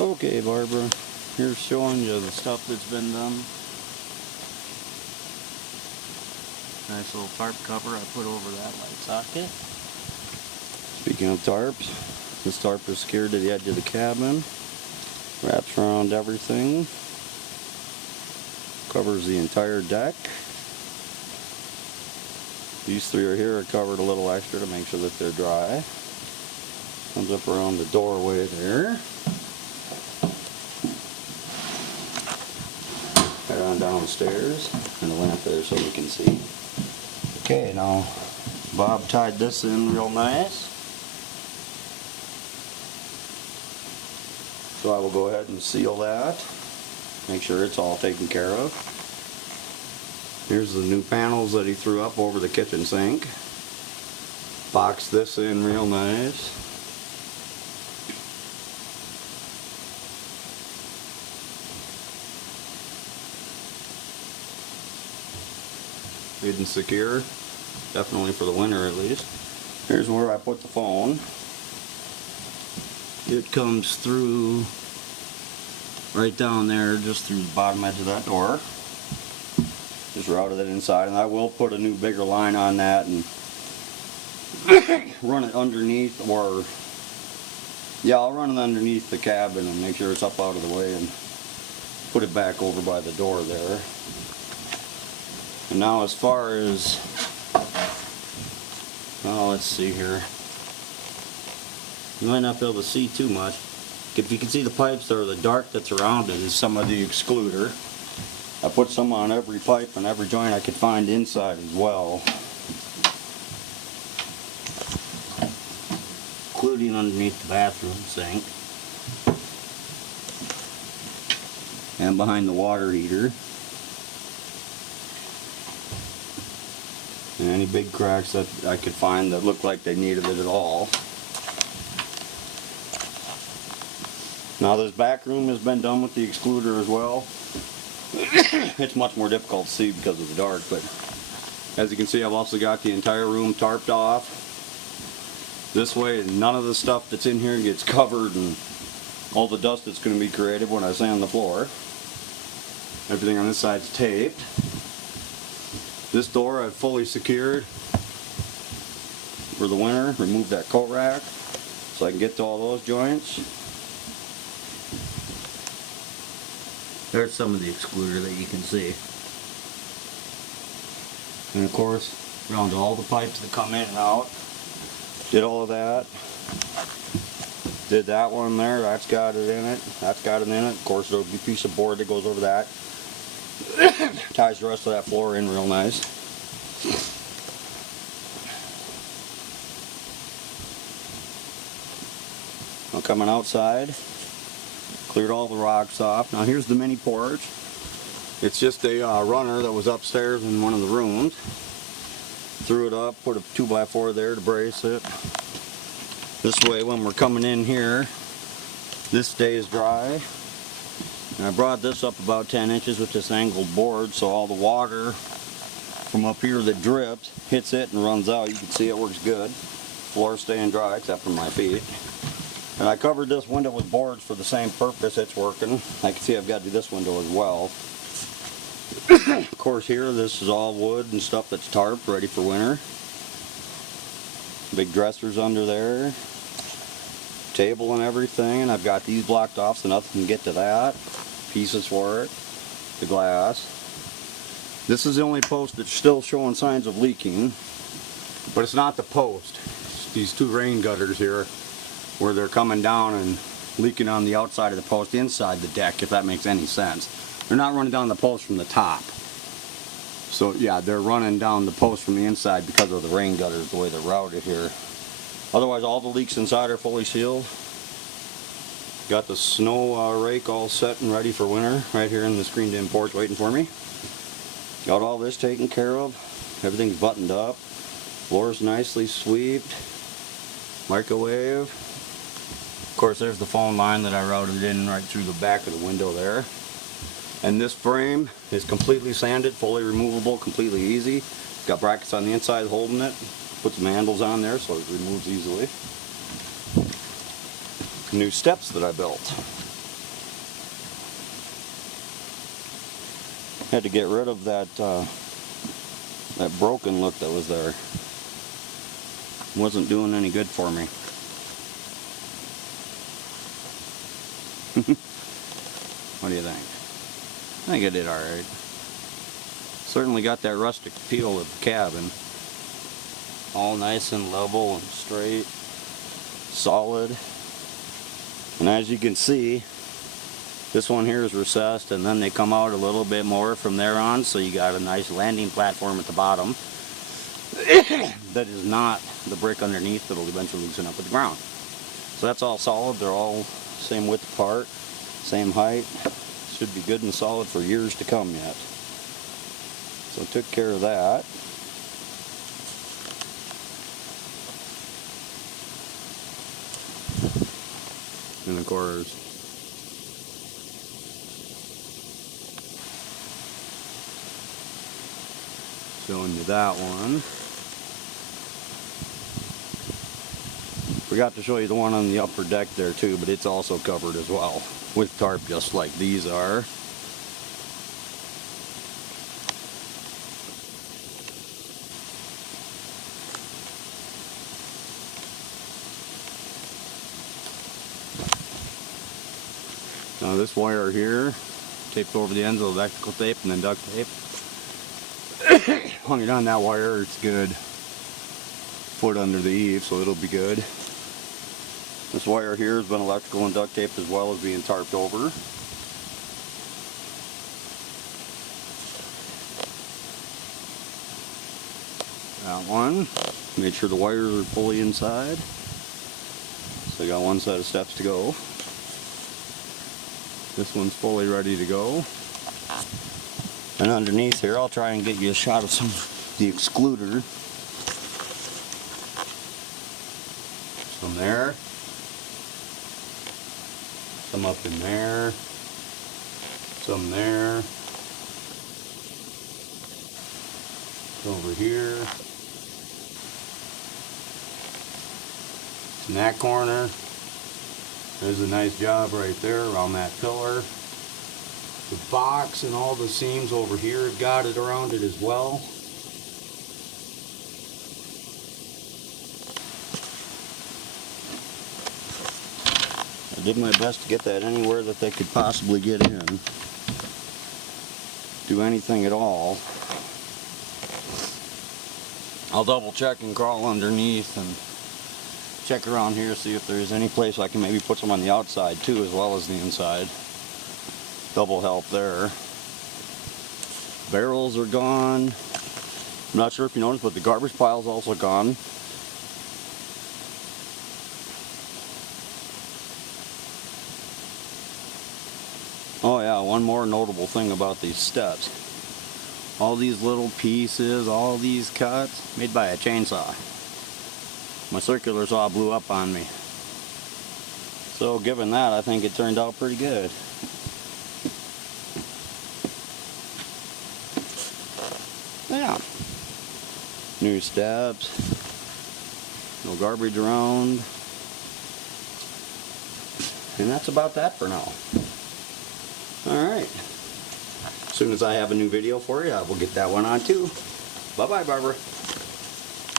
Okay, Barbara, here's showing you the stuff that's been done. Nice little tarp cover I put over that light socket. Speaking of tarps, this tarp is secured to the edge of the cabin, wraps around everything, covers the entire deck. These three are here are covered a little extra to make sure that they're dry. Comes up around the doorway there. Head on downstairs, and the lamp there so we can see. Okay, now Bob tied this in real nice. So I will go ahead and seal that. Make sure it's all taken care of. Here's the new panels that he threw up over the kitchen sink. Box this in real nice. Good and secure, definitely for the winter at least. Here's where I put the phone. It comes through right down there, just through the bottom edge of that door. Just routed it inside, and I will put a new bigger line on that and run it underneath, or yeah, I'll run it underneath the cabin and make sure it's up out of the way and put it back over by the door there. And now as far as, oh, let's see here. You might not be able to see too much. If you can see the pipes there, the dark that's around it is some of the excluder. I put some on every pipe and every joint I could find inside as well, including underneath the bathroom sink and behind the water heater. And any big cracks that I could find that looked like they needed it at all. Now this back room has been done with the excluder as well. It's much more difficult to see because of the dark, but as you can see, I've also got the entire room tarped off. This way none of the stuff that's in here gets covered and all the dust that's going to be created when I sand the floor. Everything on this side's taped. This door I've fully secured for the winter. Remove that coat rack so I can get to all those joints. There's some of the excluder that you can see. And of course, around all the pipes that come in and out. Did all of that. Did that one there, that's got it in it. That's got it in it. Of course, there'll be a piece of board that goes over that. Ties the rest of that floor in real nice. Now coming outside, cleared all the rocks off. Now here's the mini porch. It's just a runner that was upstairs in one of the rooms. Threw it up, put a 2x4 there to brace it. This way when we're coming in here, this stays dry. And I brought this up about 10 inches with this angled board so all the water from up here that drips hits it and runs out. You can see it works good. Floor staying dry except for my feet. And I covered this window with boards for the same purpose. It's working. I can see I've got to do this window as well. Of course here this is all wood and stuff that's tarped ready for winter. Big dressers under there. Table and everything, and I've got these blocked off so nothing can get to that. Pieces for it. The glass. This is the only post that's still showing signs of leaking, but it's not the post. It's these two rain gutters here where they're coming down and leaking on the outside of the post inside the deck, if that makes any sense. They're not running down the post from the top. So yeah, they're running down the post from the inside because of the rain gutters, the way they're routed here. Otherwise, all the leaks inside are fully sealed. Got the snow rake all set and ready for winter, right here in the screened-in porch waiting for me. Got all this taken care of. Everything's buttoned up. Floor's nicely swept. Microwave. Of course, there's the phone line that I routed in right through the back of the window there. And this frame is completely sanded, fully removable, completely easy. Got brackets on the inside holding it. Put some handles on there so it removes easily. New steps that I built. Had to get rid of that that broken look that was there. Wasn't doing any good for me. What do you think? I think I did alright. Certainly got that rustic feel of the cabin. All nice and level and straight. Solid. And as you can see, this one here is recessed, and then they come out a little bit more from there on, so you got a nice landing platform at the bottom. That is not the brick underneath that'll eventually loosen up with the ground. So that's all solid. They're all same width apart, same height. Should be good and solid for years to come yet. So I took care of that. And of course, showing you that one. Forgot to show you the one on the upper deck there too, but it's also covered as well with tarp, just like these are. Now this wire here, taped over the ends with electrical tape and then duct tape. Hung it on that wire, it's good. Foot under the eave, so it'll be good. This wire here has been electrical and duct taped as well as being tarped over. That one, made sure the wires are fully inside. So I got one set of steps to go. This one's fully ready to go. And underneath here, I'll try and get you a shot of some of the excluder. Some there. Some up in there. Some there. Over here. In that corner. There's a nice job right there around that pillar. The box and all the seams over here got it around it as well. I did my best to get that anywhere that they could possibly get in. Do anything at all. I'll double check and crawl underneath and check around here, see if there's any place I can maybe put some on the outside too, as well as the inside. Double help there. Barrels are gone. I'm not sure if you noticed, but the garbage pile's also gone. Oh yeah, one more notable thing about these steps. All these little pieces, all these cuts, made by a chainsaw. My circular saw blew up on me. So given that, I think it turned out pretty good. Yeah. New steps. No garbage around. And that's about that for now. Alright. As soon as I have a new video for you, I will get that one on too. Bye-bye, Barbara.